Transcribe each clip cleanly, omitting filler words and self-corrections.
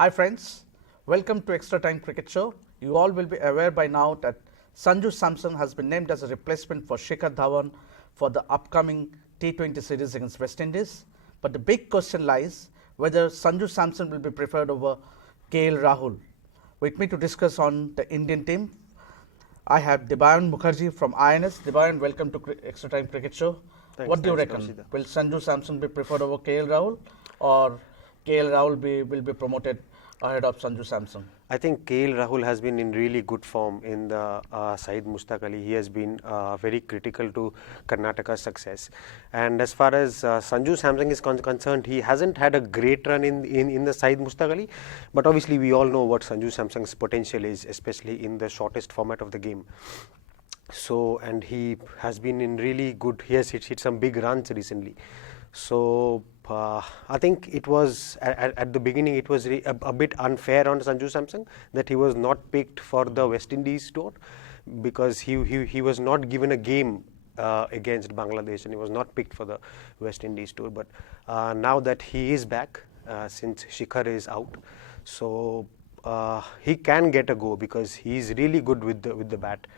Hi friends, welcome to Extra Time Cricket Show. You all will be aware by now that Sanju Samson has been named as a replacement for Shikhar Dhawan for the upcoming T20 series against West Indies. But the big question lies whether Sanju Samson will be preferred over KL Rahul. With me to discuss on the Indian team, I have Debayan Mukherjee from INS. Debayan, welcome to Extra Time Cricket Show. What do you reckon? Kaushida. Will Sanju Samson be preferred over KL Rahul, or KL Rahul will be promoted ahead of Sanju Samson? I think KL Rahul has been in really good form in the Saeed Mushtaq Ali. He has been very critical to Karnataka's success. And as far as Sanju Samson is concerned, he hasn't had a great run in the Saeed Mushtaq Ali. But obviously, we all know what Sanju Samson's potential is, especially in the shortest format of the game. So, and he has been in really good, he has hit some big runs recently. So, I think it was, at the beginning, it was a bit unfair on Sanju Samson that he was not picked for the West Indies tour, because he was not given a game against Bangladesh, and he was not picked for the West Indies tour. But now that he is back, since Shikhar is out, so he can get a go because he's really good with the bat.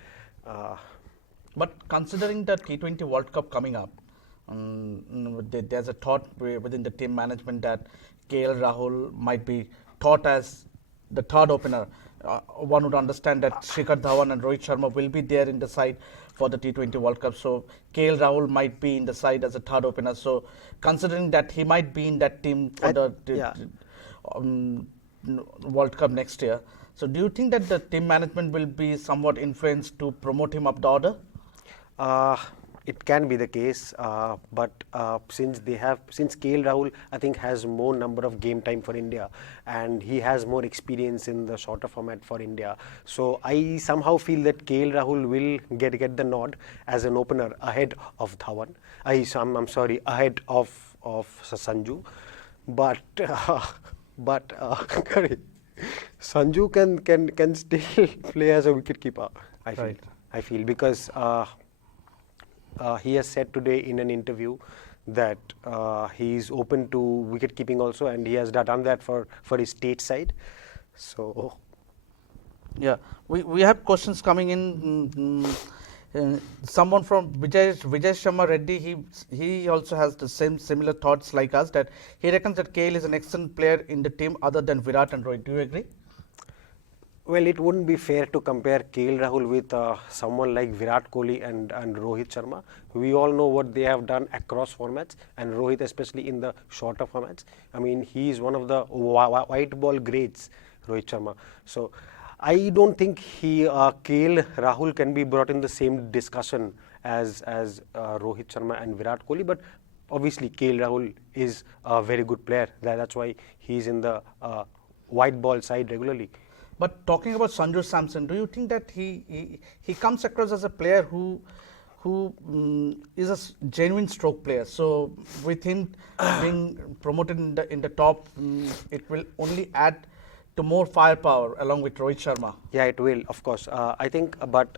But considering the T20 World Cup coming up, there's a thought within the team management that KL Rahul might be thought as the third opener. One would understand that Shikhar Dhawan and Rohit Sharma will be there in the side for the T20 World Cup. So KL Rahul might be in the side as a third opener. So considering that he might be in that team for World Cup next year. So do you think that the team management will be somewhat influenced to promote him up the order? It can be the case, but since KL Rahul, I think, has more number of game time for India, and he has more experience in the shorter format for India, so I somehow feel that KL Rahul will get the nod as an opener ahead of Dhawan. I'm sorry, ahead of Sanju, but Sanju can still play as a wicketkeeper. I feel because. He has said today in an interview that he is open to wicket keeping also, and he has done that for his state side. So, yeah, we have questions coming in. Someone from Vijay Sharma Reddy, he also has the similar thoughts like us, that he reckons that KL is an excellent player in the team other than Virat and Rohit. Do you agree? Well, it wouldn't be fair to compare KL Rahul with someone like Virat Kohli and Rohit Sharma. We all know what they have done across formats, and Rohit especially in the shorter formats. I mean, he is one of the white ball greats, Rohit Sharma. So, I don't think KL Rahul can be brought in the same discussion as Rohit Sharma and Virat Kohli, but obviously KL Rahul is a very good player. That's why he's in the white ball side regularly. But talking about Sanju Samson, do you think that he comes across as a player who is a genuine stroke player? So with him being promoted in the top, it will only add to more firepower along with Rohit Sharma. Yeah, it will, of course. I think, but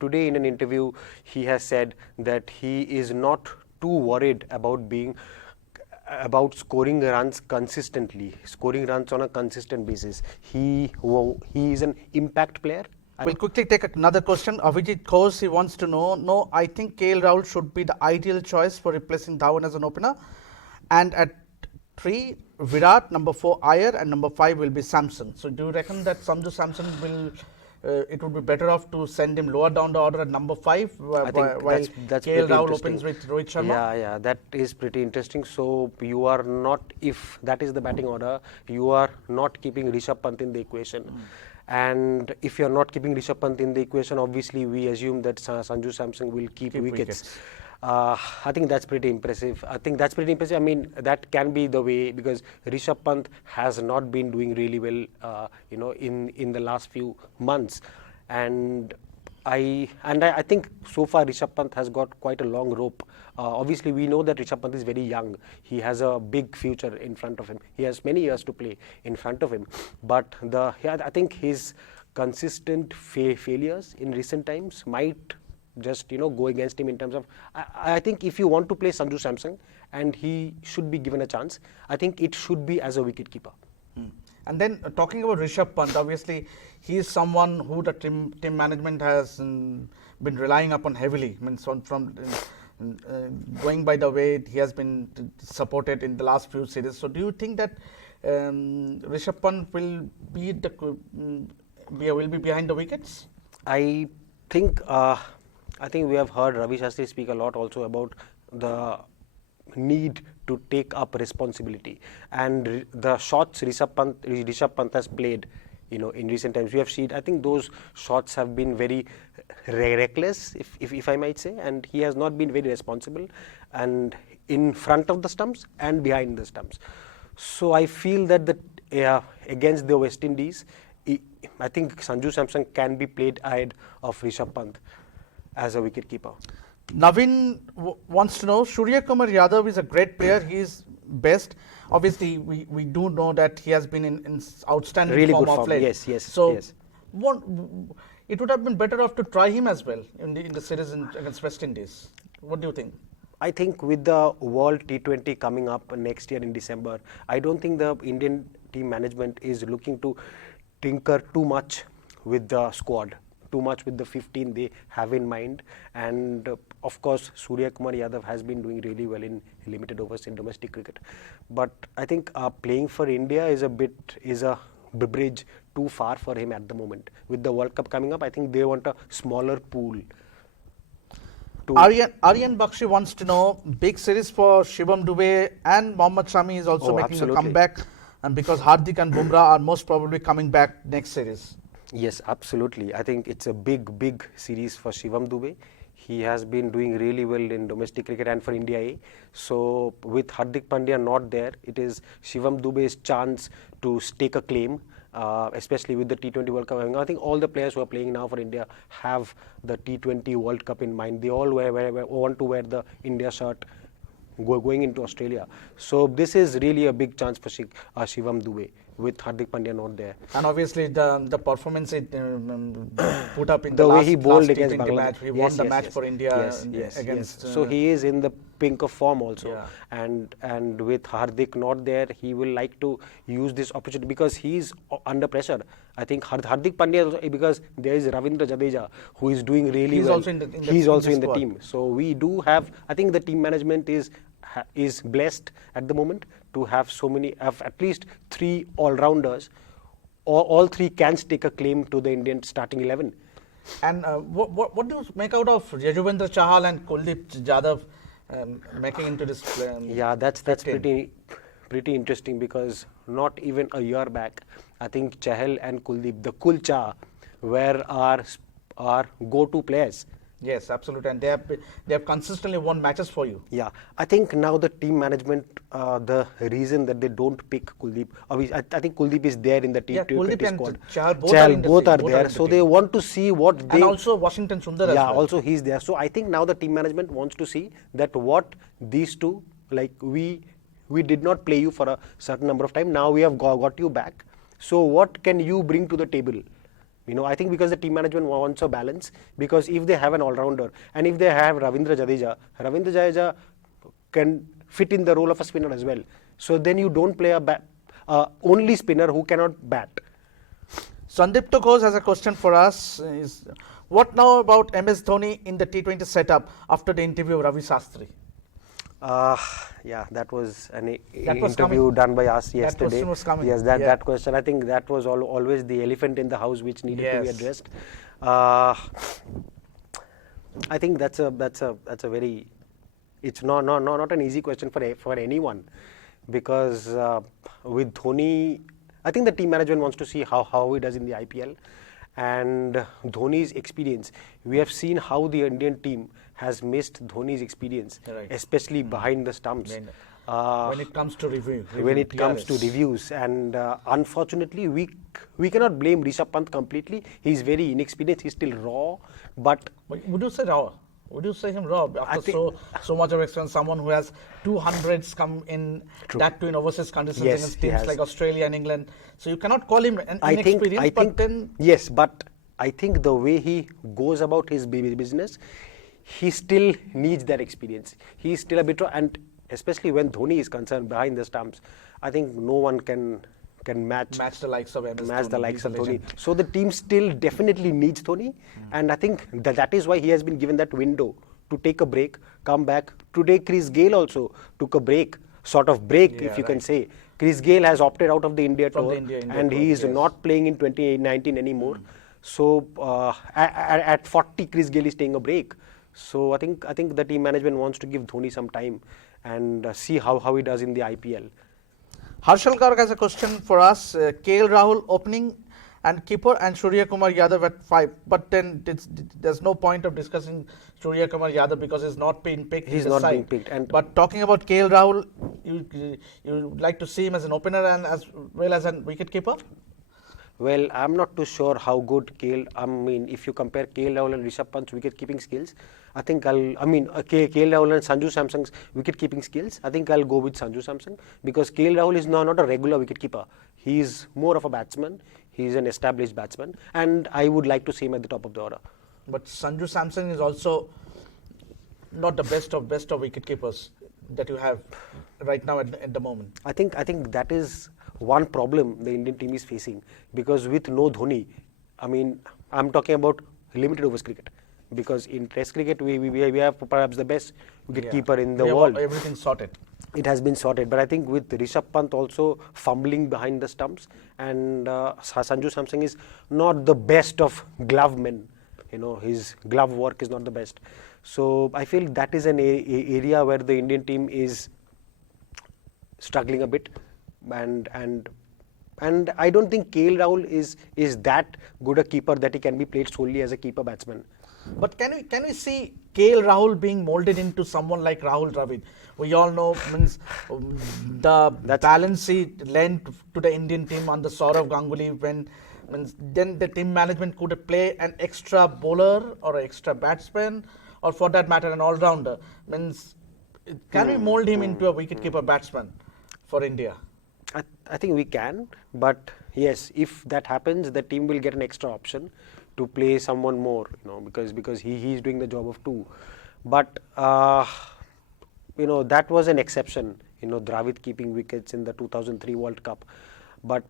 today in an interview, he has said that he is not too worried about scoring runs consistently, scoring runs on a consistent basis. He is an impact player. We'll quickly take another question. Avijit Khoz, he wants to know, no, I think KL Rahul should be the ideal choice for replacing Dhawan as an opener. And at 3, Virat, number 4, Iyer, and number 5 will be Samson. So do you reckon that Sanju Samson will, it would be better off to send him lower down the order at number 5 while that's KL Rahul opens with Rohit Sharma? Yeah, that is pretty interesting. So you are not, if that is the batting order, you are not keeping Rishabh Pant in the equation. And if you are not keeping Rishabh Pant in the equation, obviously we assume that Sanju Samson will keep wickets. I think that's pretty impressive. I mean, that can be the way, because Rishabh Pant has not been doing really well, in the last few months, and I think so far Rishabh Pant has got quite a long rope. Obviously, we know that Rishabh Pant is very young. He has a big future in front of him. He has many years to play in front of him. But I think his consistent failures in recent times might just go against him in terms of, I think if you want to play Sanju Samson and he should be given a chance, I think it should be as a wicketkeeper. And then talking about Rishabh Pant, obviously he is someone who the team management has been relying upon heavily. I mean, from going by the way he has been supported in the last few series. So do you think that Rishabh Pant will be will be behind the wickets? I think we have heard Ravi Shastri speak a lot also about the need to take up responsibility, and the shots Rishabh Pant has played, in recent times, we have seen. I think those shots have been very reckless, if I might say, and he has not been very responsible, and in front of the stumps and behind the stumps. So I feel that against the West Indies, I think Sanju Samson can be played ahead of Rishabh Pant as a wicketkeeper. Navin wants to know, Surya Kumar Yadav is a great player. He is best. Obviously, we do know that he has been in outstanding Really form good of form. late. Yes. So, yes. It would have been better off to try him as well in the series against West Indies. What do you think? I think with the World T20 coming up next year in December, I don't think the Indian team management is looking to tinker too much with the squad, too much with the 15 they have in mind. And of course, Surya Kumar Yadav has been doing really well in limited overs in domestic cricket. But I think playing for India is a bridge too far for him at the moment. With the World Cup coming up, I think they want a smaller pool. Aryan Bakshi wants to know, big series for Shivam Dube and Mohammad Shami is also making absolutely. a comeback, and because Hardik and Bumrah are most probably coming back next series. Yes, absolutely. I think it's a big series for Shivam Dube. He has been doing really well in domestic cricket and for India A. So with Hardik Pandya not there, it is Shivam Dube's chance to stake a claim, especially with the T20 World Cup. I think all the players who are playing now for India have the T20 World Cup in mind. They all want to wear the India shirt going into Australia. So this is really a big chance for Shivam Dube with Hardik Pandya not there. And obviously the performance it put up in the way last, he bowled last against T20 Bangladesh. match. He won the match for India against. So he is in the pink of form also. Yeah. And with Hardik not there, he will like to use this opportunity because he is under pressure. I think Hardik Pandya, because there is Ravindra Jadeja who is doing really well. He's also in the team. So we do have, I think the team management is blessed at the moment to have at least 3 all-rounders. All 3 can stake a claim to the Indian starting 11. And what do you make out of Yajuvendra Chahal and Kuldeep Jadhav making into this? That's pretty interesting, because not even a year back, I think Chahal and Kuldeep, the Kulcha, were our go-to players. Yes, absolutely, and they have consistently won matches for you. Yeah, I think now the team management, the reason that they don't pick Kuldeep, I think Kuldeep is there in the T20 squad. And Chahal both are there, so they want to see what they... And also Washington Sundar as well. Yeah, also he's there. So I think now the team management wants to see that what these two, like we did not play you for a certain number of time, now we have got you back. So what can you bring to the table? I think because the team management wants a balance, because if they have an all-rounder and if they have Ravindra Jadeja can fit in the role of a spinner as well. So then you don't play only spinner who cannot bat. Sandipto Ghosh has a question for us. What now about MS Dhoni in the T20 setup after the interview of Ravi Shastri? That was an interview interview done by us yesterday. That question was coming. Yes, that question. I think that was always the elephant in the house which needed to be addressed. I think that's a very, it's not an easy question for anyone, because with Dhoni, I think the team management wants to see how he does in the IPL. And Dhoni's experience, we have seen how the Indian team has missed Dhoni's experience, especially behind the stumps. When it comes to reviews, and unfortunately we cannot blame Rishabh Pant completely. He's very inexperienced, he's still raw. But would you say raw? Would you say him raw after so much of experience? Someone who has 200s come in, that too in overseas conditions against teams like Australia and England. So you cannot call him inexperienced. Yes, but I think the way he goes about his business, he still needs that experience. He's still a bit raw, and especially when Dhoni is concerned behind the stumps, I think no one can can match the likes of MS match the Dhoni. likes He's a of Dhoni. legend. So the team still definitely needs Dhoni, and I think that is why he has been given that window to take a break, come back. Today, Chris Gayle also took a break, sort of break, if you can say. Chris Gayle has opted out of the India From tour, the India and tour, he is yes. not playing in 2019 anymore. So at 40, Chris Gayle is taking a break. So I think the team management wants to give Dhoni some time and see how he does in the IPL. Harshal Garg has a question for us. KL Rahul opening and keeper and Surya Kumar Yadav at 5. But then there's no point of discussing Surya Kumar Yadav because he's not been picked. He's in the not side. being picked. And but talking about KL Rahul, you like to see him as an opener and as well as a wicket keeper? Well, I'm not too sure how good if you compare KL Rahul and Rishabh Pant's wicket-keeping skills, I think KL Rahul and Sanju Samson's wicket-keeping skills, I think I'll go with Sanju Samson because KL Rahul is not a regular wicket-keeper. He's more of a batsman. He's an established batsman, and I would like to see him at the top of the order. But Sanju Samson is also not the best of wicket-keepers that you have right now at the moment. I think that is one problem the Indian team is facing because with no Dhoni, I'm talking about limited overs cricket because in Test cricket we have perhaps the best wicket keeper in the world. Everything sorted. It has been sorted, but I think with Rishabh Pant also fumbling behind the stumps and Sanju Samson is not the best of glove men. His glove work is not the best. So I feel that is an area where the Indian team is struggling a bit. And I don't think KL Rahul is that good a keeper that he can be played solely as a keeper batsman. But can we see KL Rahul being molded into someone like Rahul Dravid? We all know the balance he lent to the Indian team under Saurav Ganguly then the team management could play an extra bowler or an extra batsman or for that matter an all-rounder. Can we mold him into a wicket-keeper batsman for India? I think we can, but yes, if that happens, the team will get an extra option to play someone more, because he's doing the job of two. But that was an exception, Dravid keeping wickets in the 2003 World Cup. But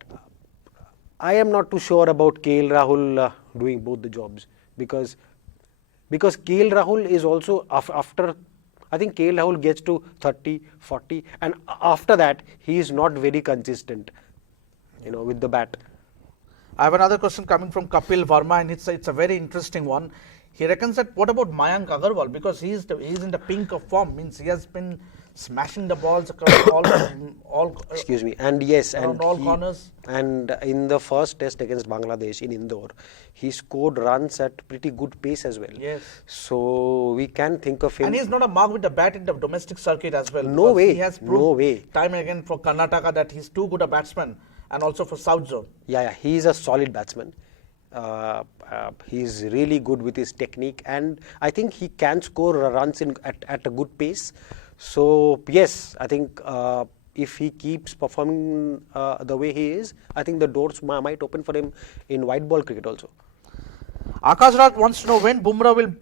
I am not too sure about KL Rahul doing both the jobs because KL Rahul is also after. I think KL Rahul gets to 30, 40 and after that he is not very consistent, with the bat. I have another question coming from Kapil Verma and it's a very interesting one. He reckons that what about Mayank Agarwal because he's in the pink of form, means he has been smashing the balls across all excuse me, and yes, and all corners. And in the first test against Bangladesh in Indore, he scored runs at pretty good pace as well. Yes. So we can think of him. And he's not a mark with the bat in the domestic circuit as well. No way. He has proved way. time and again for Karnataka that he's too good a batsman and also for South Zone. Yeah, he's a solid batsman. He's really good with his technique and I think he can score runs at a good pace. So yes, I think if he keeps performing the way he is, I think the doors might open for him in white ball cricket also. Akash Raj wants to know when Bumrah will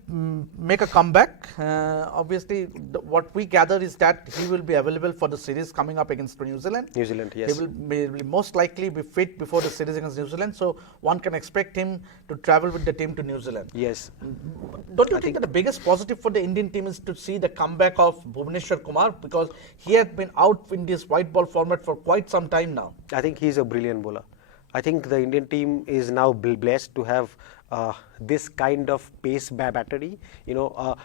make a comeback. Obviously, what we gather is that he will be available for the series coming up against New Zealand. New Zealand, yes. He will most likely be fit before the series against New Zealand. So one can expect him to travel with the team to New Zealand. Yes. Don't you think that the biggest positive for the Indian team is to see the comeback of Bhuvneshwar Kumar because he had been out in this white ball format for quite some time now? I think he's a brilliant bowler. I think the Indian team is now blessed to have this kind of pace battery.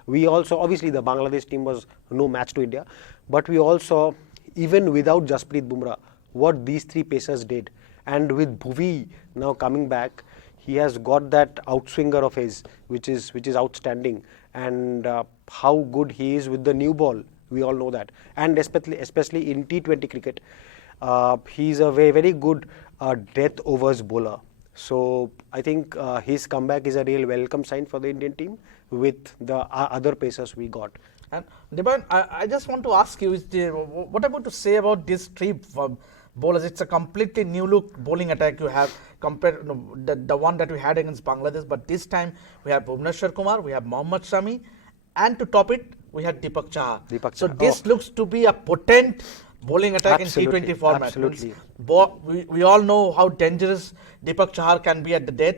We also, obviously the Bangladesh team was no match to India, but we also, even without Jasprit Bumrah, what these three pacers did. And with Bhuvi now coming back, he has got that outswinger of his, which is outstanding. And how good he is with the new ball, we all know that. And especially in T20 cricket, he's a very, very good death overs bowler. So I think his comeback is a real welcome sign for the Indian team with the other pacers we got. And Deban, I just want to ask you, what about to say about these three bowlers? It's a completely new look bowling attack you have compared to the one that we had against Bangladesh. But this time we have Bhuvneshwar Kumar, we have Mohammad Shami, and to top it, we had Deepak Chahar. So this looks to be a potent bowling attack Absolutely, in T20 format. absolutely. We all know how dangerous Deepak Chahar can be at the death,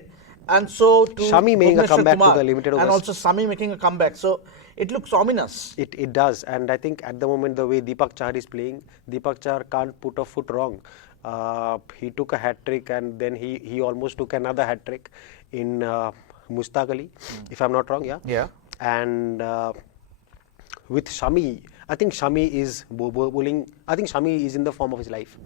and so to Shami making a Bhuvneshwar comeback to Kumar, the limited and overs. also Sami making a comeback. So it looks ominous. It does, and I think at the moment the way Deepak Chahar is playing, Deepak Chahar can't put a foot wrong. He took a hat trick, and then he almost took another hat trick in Mustaq Ali, if I'm not wrong, yeah. Yeah. And with Shami, I think Shami is bowling. I think Shami is in the form of his life.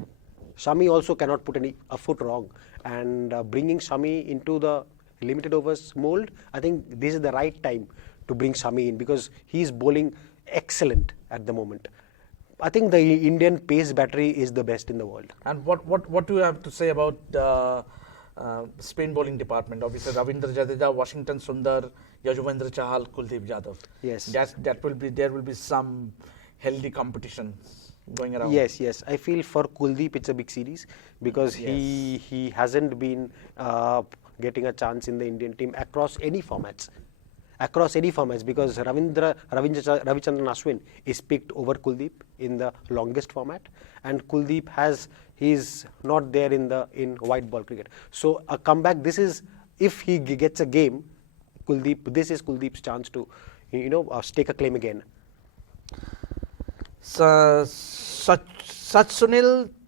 Shami also cannot put a foot wrong, and bringing Shami into the limited overs mold, I think this is the right time to bring Shami in, because he is bowling excellent at the moment. I think the Indian pace battery is the best in the world. And what do you have to say about spin bowling department? Obviously, Ravindra Jadeja, Washington Sundar, Yajuvendra Chahal, Kuldeep Yadav. Yes. There will be some healthy competition going around. Yes. I feel for Kuldeep it's a big series, because he hasn't been getting a chance in the Indian team across any formats. Because Ravichandran Ashwin is picked over Kuldeep in the longest format, and Kuldeep he's not there in white ball cricket. So a comeback, this is, if he gets a game, this is Kuldeep's chance to stake a claim again. Sanju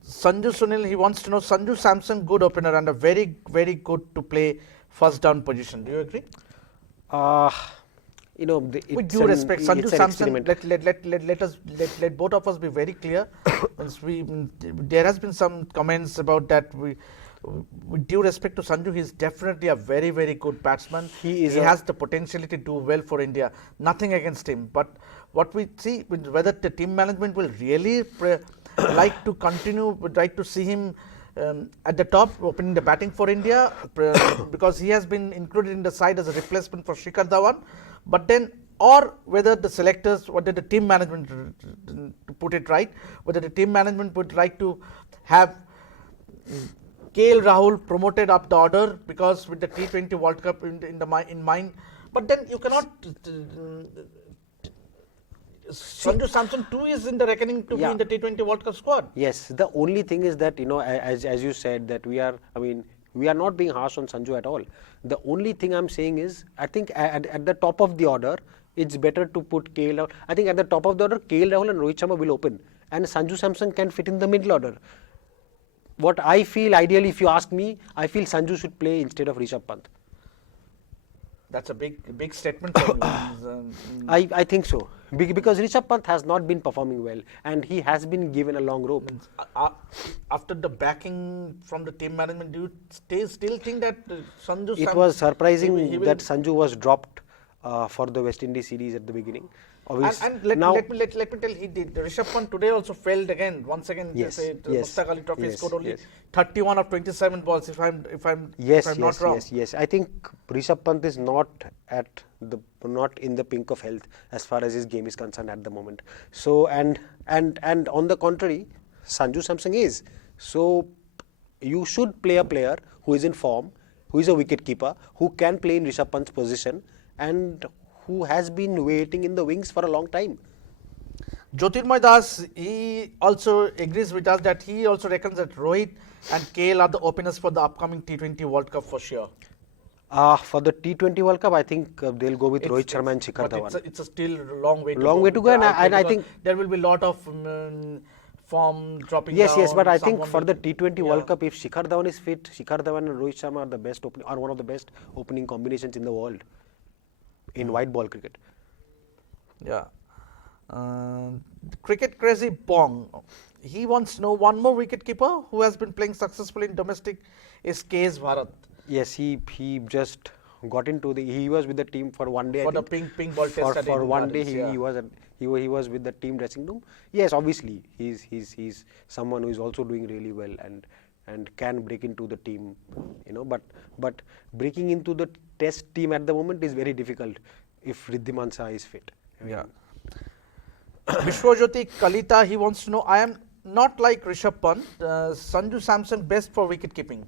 Sunil, he wants to know, Sanju Samson, good opener and a very, very good to play first down position. Do you agree? With due respect, Sanju Samson, let both of us be very clear. There has been some comments about that. With due respect to Sanju, he is definitely a very, very good batsman. He has the potential to do well for India. Nothing against him, but what we see, whether the team management will really like to continue, would like to see him at the top, opening the batting for India, because he has been included in the side as a replacement for Shikhar Dhawan. But then, or whether the selectors, whether the team management, to put it right, whether the team management would like to have KL Rahul promoted up the order, because with the T20 World Cup in mind. But then you cannot. Sanju Samson too is in the reckoning to be in the T20 World Cup squad. Yes, the only thing is that, as you said, that we are not being harsh on Sanju at all. The only thing I'm saying is, I think at the top of the order, it's better to put KL Rahul. I think at the top of the order, KL Rahul and Rohit Sharma will open, and Sanju Samson can fit in the middle order. What I feel, ideally, if you ask me, I feel Sanju should play instead of Rishabh Pant. That's a big statement from you. I think so, because Rishabh Pant has not been performing well, and he has been given a long rope. After the backing from the team management, do you still think that Sanju? It was surprising that Sanju was dropped for the West Indies series at the beginning. And let me tell, he did. Rishabh Pant today also failed once again. Mustaq Ali Trophy scored only 31 of 27 balls. If I'm not wrong. Yes. I think Rishabh Pant is not in the pink of health as far as his game is concerned at the moment. So and on the contrary, Sanju Samson is. So you should play a player who is in form, who is a wicket keeper, who can play in Rishabh Pant's position, and who has been waiting in the wings for a long time. Jyotirmoy Das, he also agrees with us that he also reckons that Rohit and KL are the openers for the upcoming T20 World Cup for sure. For the T20 World Cup, I think they'll go with Rohit Sharma and Shikhar Dhawan. It's a still long way to go. And I think there will be a lot of form dropping down. Yes, but I think for the T20 World Cup, if Shikhar Dhawan is fit, Shikhar Dhawan and Rohit Sharma are one of the best opening combinations in the world in white ball cricket. Yeah. Cricket crazy Bong, he wants to know, one more wicket keeper who has been playing successfully in domestic is KS Bharat. Yes, he just got into he was with the team for one day. For the pink ball test. For one day, he was with the team dressing room. Yes, obviously he's someone who is also doing really well and can break into the team, but breaking into the test team at the moment is very difficult if Riddhiman Shah is fit. Yeah. Vishwajyoti Kalita, he wants to know, I am not like Rishabh Pant, Sanju Samson best for wicket keeping.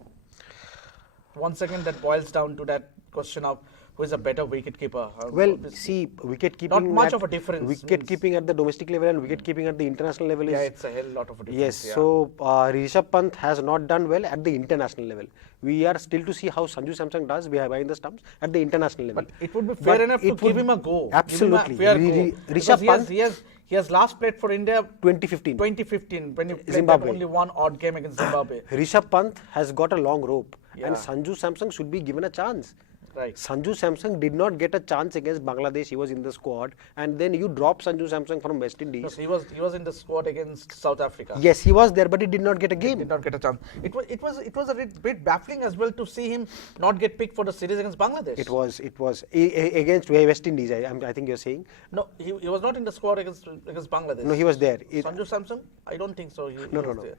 Once again, that boils down to that question of who is a better wicket keeper? Well, see, wicket keeping. Not much of a difference. Wicket keeping at the domestic level and wicket keeping at the international level Yeah, is. it's a hell lot of a difference. Yes, yeah. so Rishabh Pant has not done well at the international level. We are still to see how Sanju Samson does behind the stumps at the international level. But it would be fair enough to give him a go. Absolutely. Give him a fair go. Rishabh Pant, He has last played for India 2015. 2015 when he played Zimbabwe. only one odd game against Zimbabwe. Rishabh Pant has got a long rope, Yeah. and Sanju Samson should be given a chance. Right. Sanju Samson did not get a chance against Bangladesh. He was in the squad, and then you drop Sanju Samson from West Indies. No, he was in the squad against South Africa. Yes, he was there, but he did not get a game. Did not get a chance. It was a bit baffling as well to see him not get picked for the series against Bangladesh. It was against West Indies. I think you're saying. No, he was not in the squad against Bangladesh. No, he was there. Sanju Samson? I don't think so. He No. was there.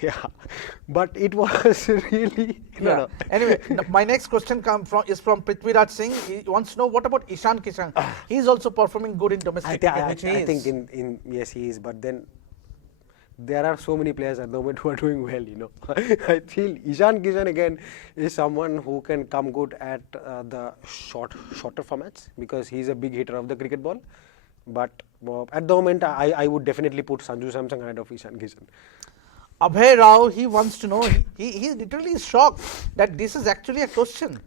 Yeah, but it was really. No. Anyway, my next question is from Prithviraj Singh. He wants to know what about Ishan Kishan? He is also performing good in domestic cricket, which he I is. think in yes he is, but then there are so many players at the moment who are doing well. I feel Ishan Kishan again is someone who can come good at the shorter formats because he's a big hitter of the cricket ball. But at the moment, I would definitely put Sanju Samson ahead of Ishan Kishan. Abhay Rao, he wants to know, he literally is shocked that this is actually a question.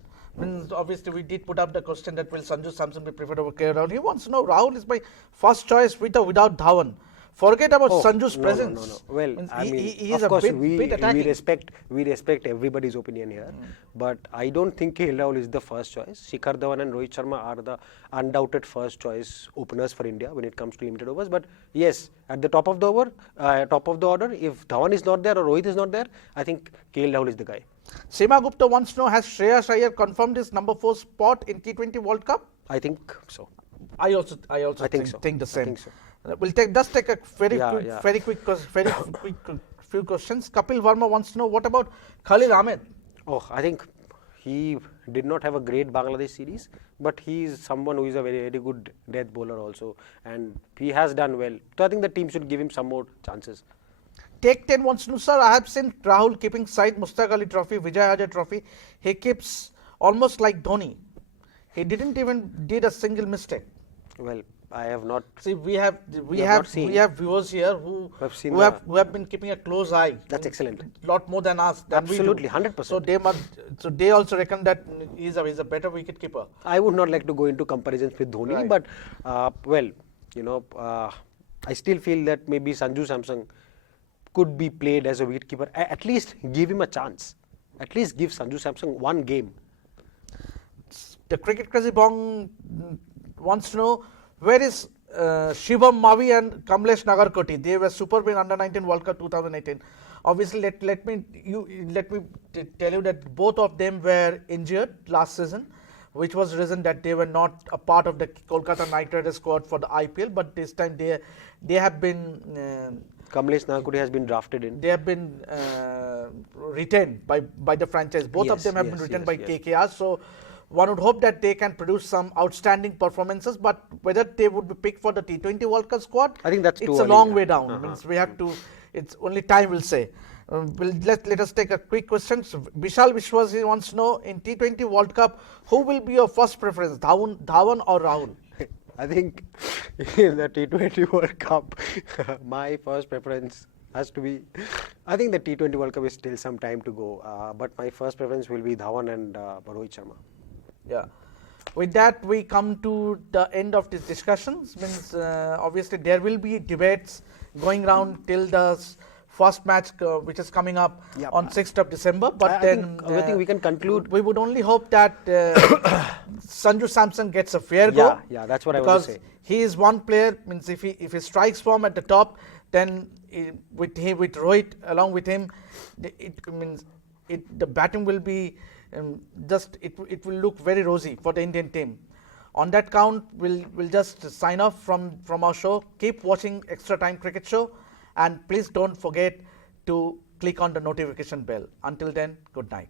Obviously, we did put up the question that will Sanju Samson be preferred over KL Rahul. He wants to know, Rahul is my first choice with or without Dhawan. Forget about Sanju's presence. No. Well, he is of course, a bit attacking. we respect everybody's opinion here, but I don't think KL Rahul is the first choice. Shikhar Dhawan and Rohit Sharma are the undoubted first choice openers for India when it comes to limited overs. But yes, at the top of the order, if Dhawan is not there or Rohit is not there, I think KL Rahul is the guy. Seema Gupta wants to know, has Shreyas Iyer confirmed his number 4 spot in T20 World Cup? I think so. I also think so. think the same. I think so. We'll just take a very quick few questions. Kapil Verma wants to know, what about Khalil Ahmed? Oh, I think he did not have a great Bangladesh series, but he is someone who is a very, very good death bowler also, and he has done well. So I think the team should give him some more chances. Take 10 wants to know, sir, I have seen Rahul keeping side Mustaq Ali Trophy, Vijay Hajar Trophy. He keeps almost like Dhoni. He didn't even did a single mistake. Well, I have not. See, we have viewers here who have been keeping a close eye. That's excellent. Lot more than us. Absolutely, 100%. So they also reckon that he's a better wicket keeper. I would not like to go into comparisons with Dhoni, but I still feel that maybe Sanju Samson could be played as a wicketkeeper. At least give him a chance. At least give Sanju Samson one game. The Cricket Crazy Bong wants to know, where is Shivam Mavi and Kamlesh Nagarkoti? They were superb in Under-19 World Cup 2018. Obviously, let me tell you that both of them were injured last season, which was the reason that they were not a part of the Kolkata Knight Riders squad for the IPL. But this time they have been. Kamlesh Nagarkoti has been drafted in. They have been retained by the franchise. Both of them have been retained by KKR. So one would hope that they can produce some outstanding performances, but whether they would be picked for the T20 World Cup squad, I think that's it's a long way down. Means we have to. It's only time will say. Let us take a quick question. So Vishal Vishwas wants to know, in T20 World Cup, who will be your first preference, Dhawan or Rahul? I think in the T20 World Cup, my first preference has to be. I think the T20 World Cup is still some time to go, but my first preference will be Dhawan and Rohit Sharma. Yeah. With that, we come to the end of this discussions. Means obviously there will be debates going round till the first match, which is coming up on 6th of December. But I think we can conclude. We would only hope that Sanju Samson gets a fair go. Yeah, that's what I want to say. Because he is one player. Means if he strikes form at the top, then with Rohit along with him, the batting will be. It will look very rosy for the Indian team. On that count, we'll just sign off from our show. Keep watching Extra Time Cricket Show, and please don't forget to click on the notification bell. Until then, good night.